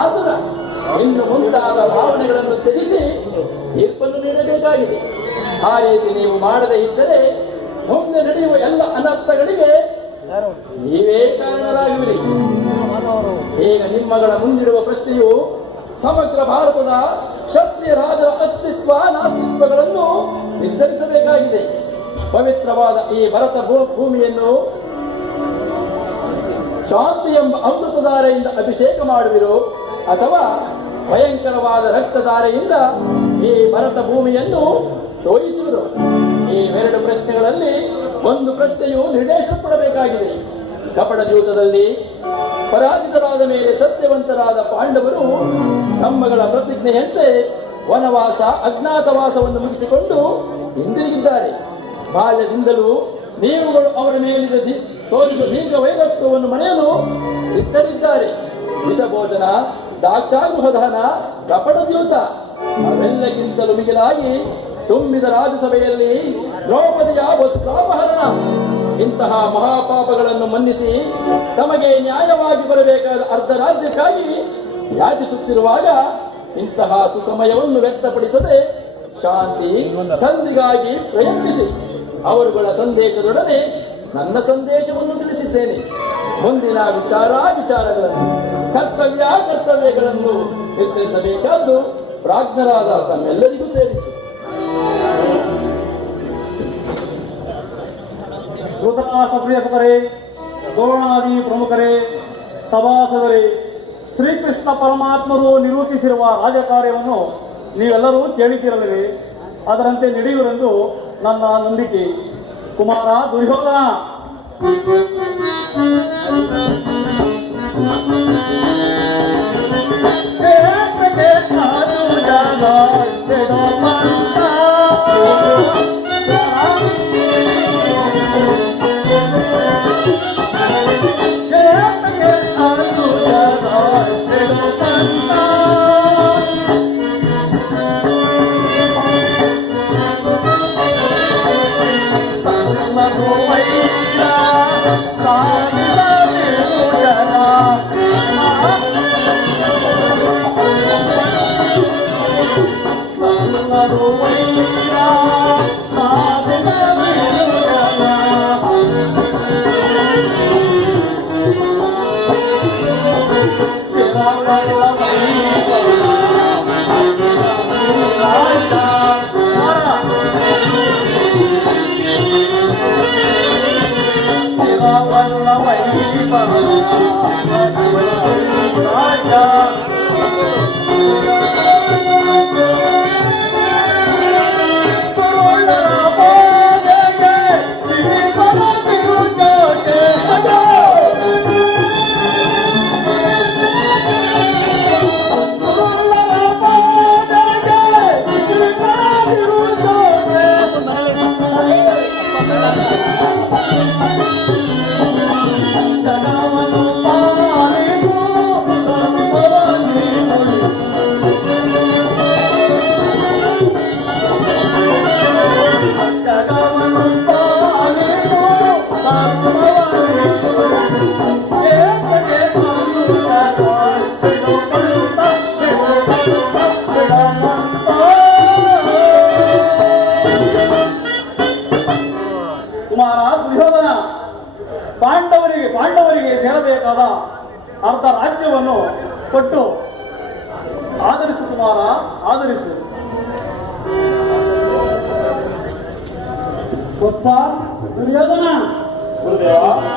ಆತುರ ಇನ್ನು ಮುಂತಾದ ಭಾವನೆಗಳನ್ನು ತ್ಯಜಿಸಿ ತೀರ್ಪನ್ನು ನೀಡಬೇಕಾಗಿದೆ. ಆ ರೀತಿ ನೀವು ಮಾಡದೇ ಇದ್ದರೆ ಮುಂದೆ ನಡೆಯುವ ಎಲ್ಲ ಅನರ್ಥಗಳಿಗೆ ನೀವೇ ಕಾರಣರಾಗುವಿರಿ. ಈಗ ನಿಮ್ಮಗಳ ಮುಂದಿಡುವ ಪ್ರಶ್ನೆಯು ಸಮಗ್ರ ಭಾರತದ ಕ್ಷತ್ರಿಯ ರಾಜರ ಅಸ್ತಿತ್ವ ನಾಸ್ತಿತ್ವಗಳನ್ನು ನಿರ್ಧರಿಸಬೇಕಾಗಿದೆ. ಪವಿತ್ರವಾದ ಈ ಭರತ ಭೂಮಿಯನ್ನು ಶಾಂತಿ ಎಂಬ ಅಮೃತಧಾರೆಯಿಂದ ಅಭಿಷೇಕ ಮಾಡುವಿರೋ ಅಥವಾ ಭಯಂಕರವಾದ ರಕ್ತಧಾರೆಯಿಂದ ಈ ಭರತ ಭೂಮಿಯನ್ನು ತೋಯಿಸುವರು? ಈ ಎರಡು ಪ್ರಶ್ನೆಗಳಲ್ಲಿ ಒಂದು ಪ್ರಶ್ನೆಯು ನಿರ್ಣಯಿಸಲ್ಪಡಬೇಕಾಗಿದೆ. ಕಪಟ ಜೂತದಲ್ಲಿ ಪರಾಜಿತರಾದ ಮೇಲೆ ಸತ್ಯವಂತರಾದ ಪಾಂಡವರು ತಮ್ಮಗಳ ಪ್ರತಿಜ್ಞೆಯಂತೆ ವನವಾಸ ಅಜ್ಞಾತವಾಸವನ್ನು ಮುಗಿಸಿಕೊಂಡು ಹಿಂದಿರುಗಿದ್ದಾರೆ. ಬಾಲ್ಯದಿಂದಲೂ ನೀವುಗಳು ಅವರ ಮೇಲಿನ ತೋರಿದ ದೀರ್ಘ ವೈರತ್ವವನ್ನು ಮರೆಯಲು ಸಿದ್ಧರಿದ್ದಾರೆ. ವಿಷಭೋಜನ, ದಾಕ್ಷಾಗೃಹದಾನ, ಕಪಟ ದ್ಯೂತ ಅವೆಲ್ಲಕ್ಕಿಂತಲೂ ಮಿಗಿಲಾಗಿ ತುಂಬಿದ ರಾಜಸಭೆಯಲ್ಲಿ ದ್ರೌಪದಿಯ ವಸ್ತ್ರಾಪಹರಣ ಇಂತಹ ಮಹಾಪಾಪಗಳನ್ನು ಮನ್ನಿಸಿ ತಮಗೆ ನ್ಯಾಯವಾಗಿ ಬರಬೇಕಾದ ಅರ್ಧ ರಾಜ್ಯಕ್ಕಾಗಿ ಯಾಚಿಸುತ್ತಿರುವಾಗ ಇಂತಹ ಸುಸಮಯವನ್ನು ವ್ಯಕ್ತಪಡಿಸದೆ ಶಾಂತಿ ಸಂಧಿಗಾಗಿ ಪ್ರಯತ್ನಿಸಿ. ಅವರುಗಳ ಸಂದೇಶದೊಡನೆ ನನ್ನ ಸಂದೇಶವನ್ನು ತಿಳಿಸಿದ್ದೇನೆ. ಮುಂದಿನ ವಿಚಾರಗಳನ್ನು ಕರ್ತವ್ಯಗಳನ್ನು ನಿರ್ಧರಿಸಬೇಕಾದ್ದು ಪ್ರಾಜ್ಞರಾದ ತಮ್ಮೆಲ್ಲರಿಗೂ ಸೇರಿತು. ಧೃತರಾಷ್ಟ್ರಪ್ರಿಯಕರೇ, ದ್ರೋಣಾದಿ ಪ್ರಮುಖರೇ, ಸಭಾಸದರೇ, ಶ್ರೀಕೃಷ್ಣ ಪರಮಾತ್ಮರು ನಿರೂಪಿಸಿರುವ ರಾಜಕಾರ್ಯವನ್ನು ನೀವೆಲ್ಲರೂ ಕೇಳಿದಿರಲಿವೆ. ಅದರಂತೆ ನಡೆಯುವರೆಂದು ನನ್ನ ನಂಬಿಕೆ. ಕುಮಾರ ದುರ್ಯೋಧನ, ಪಾಂಡವರಿಗೆ ಸೇರಬೇಕಾದ ಅರ್ಧ ರಾಜ್ಯವನ್ನು ಕೊಟ್ಟು ಆದರಿಸು ಕುಮಾರ, ಆದರಿಸು. ದುರ್ಯೋಧನ, ದುರ್ಯೋಧನ